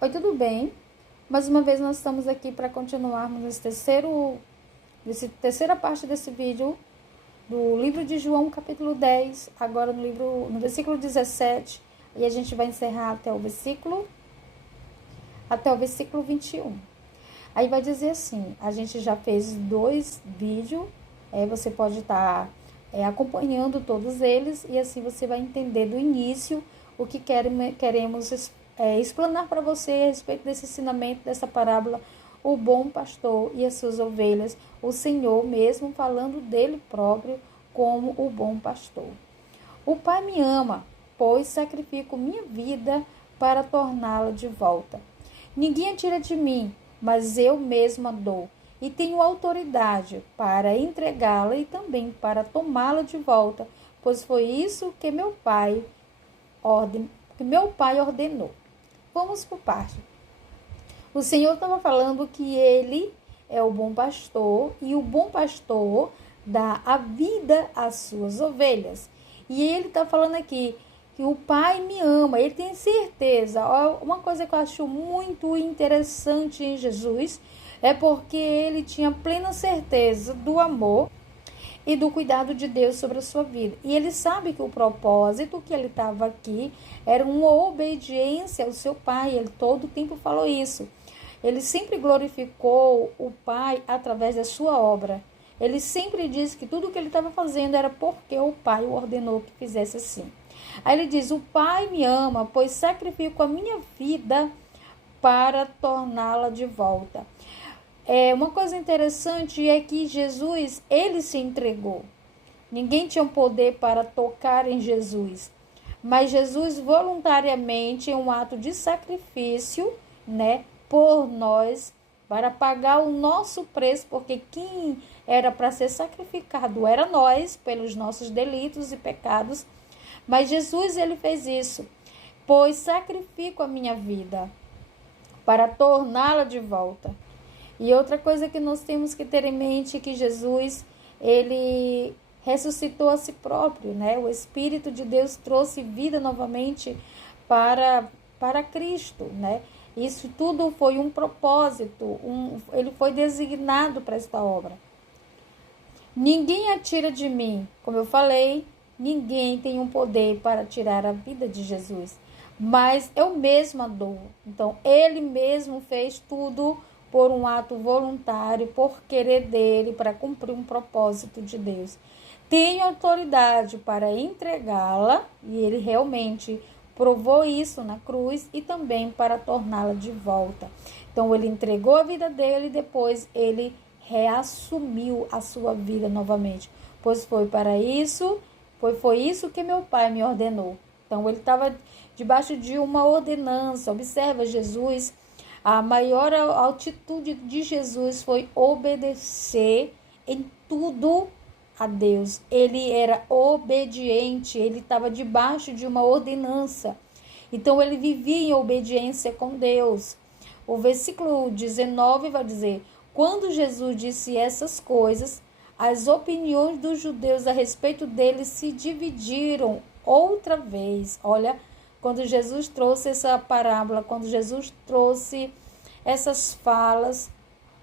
Oi, tudo bem? Mais uma vez nós estamos aqui para continuarmos terceira parte desse vídeo do livro de João, capítulo 10, agora no versículo 17, e a gente vai encerrar até o versículo 21. Aí vai dizer assim, a gente já fez 2 vídeos, você pode estar acompanhando todos eles, e assim você vai entender do início o que queremos explanar para você a respeito desse ensinamento, dessa parábola, o bom pastor e as suas ovelhas, o Senhor mesmo falando dele próprio como o bom pastor. O Pai me ama, pois sacrifico minha vida para torná-la de volta. Ninguém a tira de mim, mas eu mesma dou, e tenho autoridade para entregá-la e também para tomá-la de volta, pois foi isso que meu Pai ordenou. Vamos por parte. O Senhor estava falando que ele é o bom pastor e o bom pastor dá a vida às suas ovelhas. E ele está falando aqui que o Pai me ama, ele tem certeza. Uma coisa que eu acho muito interessante em Jesus é porque ele tinha plena certeza do amor e do cuidado de Deus sobre a sua vida. E ele sabe que o propósito que ele estava aqui era uma obediência ao seu Pai. Ele todo o tempo falou isso. Ele sempre glorificou o Pai através da sua obra. Ele sempre disse que tudo o que ele estava fazendo era porque o Pai o ordenou que fizesse assim. Aí ele diz, o Pai me ama, pois sacrifico a minha vida para torná-la de volta. Uma coisa interessante é que Jesus, ele se entregou. Ninguém tinha poder para tocar em Jesus. Mas Jesus voluntariamente, em um ato de sacrifício, por nós, para pagar o nosso preço, porque quem era para ser sacrificado era nós, pelos nossos delitos e pecados. Mas Jesus, ele fez isso. Pois sacrifico a minha vida para torná-la de volta. E outra coisa que nós temos que ter em mente é que Jesus, ele ressuscitou a si próprio, O Espírito de Deus trouxe vida novamente para Cristo, Isso tudo foi um propósito, ele foi designado para esta obra. Ninguém a tira de mim, como eu falei, ninguém tem um poder para tirar a vida de Jesus, mas eu mesma dou. Então, ele mesmo fez tudo por um ato voluntário, por querer dele, para cumprir um propósito de Deus. Tem autoridade para entregá-la, e ele realmente provou isso na cruz, e também para torná-la de volta. Então, ele entregou a vida dele e depois ele reassumiu a sua vida novamente, pois foi isso que meu Pai me ordenou. Então, ele estava debaixo de uma ordenança. Observa, Jesus, a maior altitude de Jesus foi obedecer em tudo a Deus. Ele era obediente, ele estava debaixo de uma ordenança. Então, ele vivia em obediência com Deus. O versículo 19 vai dizer, quando Jesus disse essas coisas, as opiniões dos judeus a respeito dele se dividiram outra vez. Olha, quando Jesus trouxe essa parábola, quando Jesus trouxe essas falas,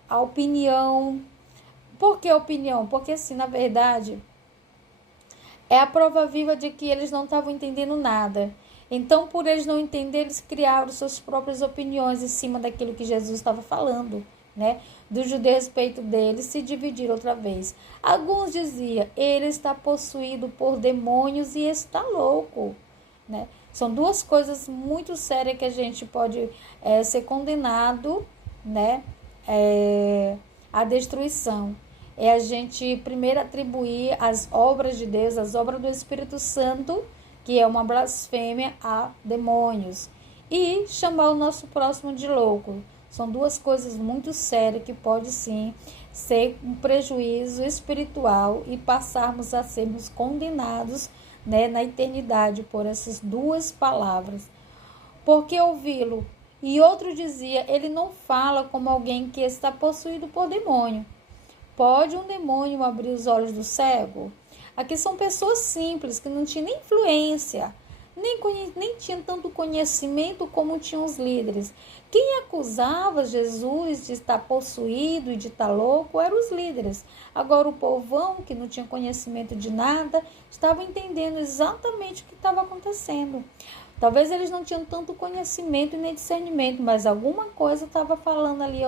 a opinião. Por que opinião? Porque, assim, na verdade, é a prova viva de que eles não estavam entendendo nada. Então, por eles não entenderem, eles criaram suas próprias opiniões em cima daquilo que Jesus estava falando, Do judeu a respeito dele, se dividiram outra vez. Alguns diziam, ele está possuído por demônios e está louco, São duas coisas muito sérias que a gente pode ser condenado, à destruição. É a gente primeiro atribuir as obras de Deus, as obras do Espírito Santo, que é uma blasfêmia, a demônios, e chamar o nosso próximo de louco. São duas coisas muito sérias que pode sim ser um prejuízo espiritual e passarmos a sermos condenados, na eternidade por essas duas palavras. Porque ouvi-lo? E outro dizia, ele não fala como alguém que está possuído por demônio. Pode um demônio abrir os olhos do cego? Aqui são pessoas simples, que não tinham nem influência, nem tinham tanto conhecimento como tinham os líderes. Quem acusava Jesus de estar possuído e de estar louco eram os líderes. Agora o povão, que não tinha conhecimento de nada, estava entendendo exatamente o que estava acontecendo. Talvez eles não tinham tanto conhecimento e nem discernimento, mas alguma coisa estava falando ali,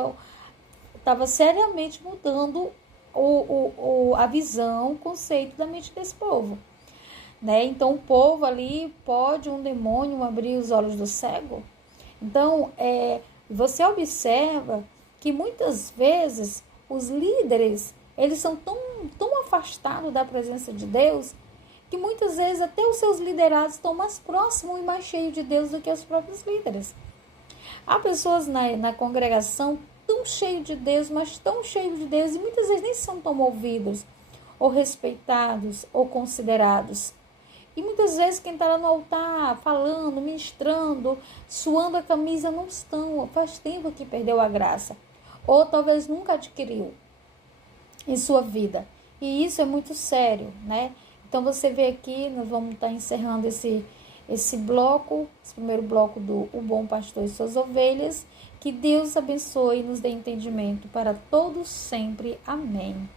estava seriamente mudando a visão, o conceito da mente desse povo. Né? Então, o povo ali, pode um demônio abrir os olhos do cego? Então, você observa que muitas vezes os líderes, eles são tão afastados da presença de Deus, que muitas vezes até os seus liderados estão mais próximos e mais cheios de Deus do que os próprios líderes. Há pessoas na congregação tão cheios de Deus, mas tão cheios de Deus, e muitas vezes nem são tão ouvidos, ou respeitados, ou considerados. E muitas vezes quem está lá no altar, falando, ministrando, suando a camisa, não estão. Faz tempo que perdeu a graça. Ou talvez nunca adquiriu em sua vida. E isso é muito sério, né? Então você vê aqui, nós vamos estar encerrando esse bloco, esse primeiro bloco do O Bom Pastor e Suas Ovelhas. Que Deus abençoe e nos dê entendimento para todos sempre. Amém.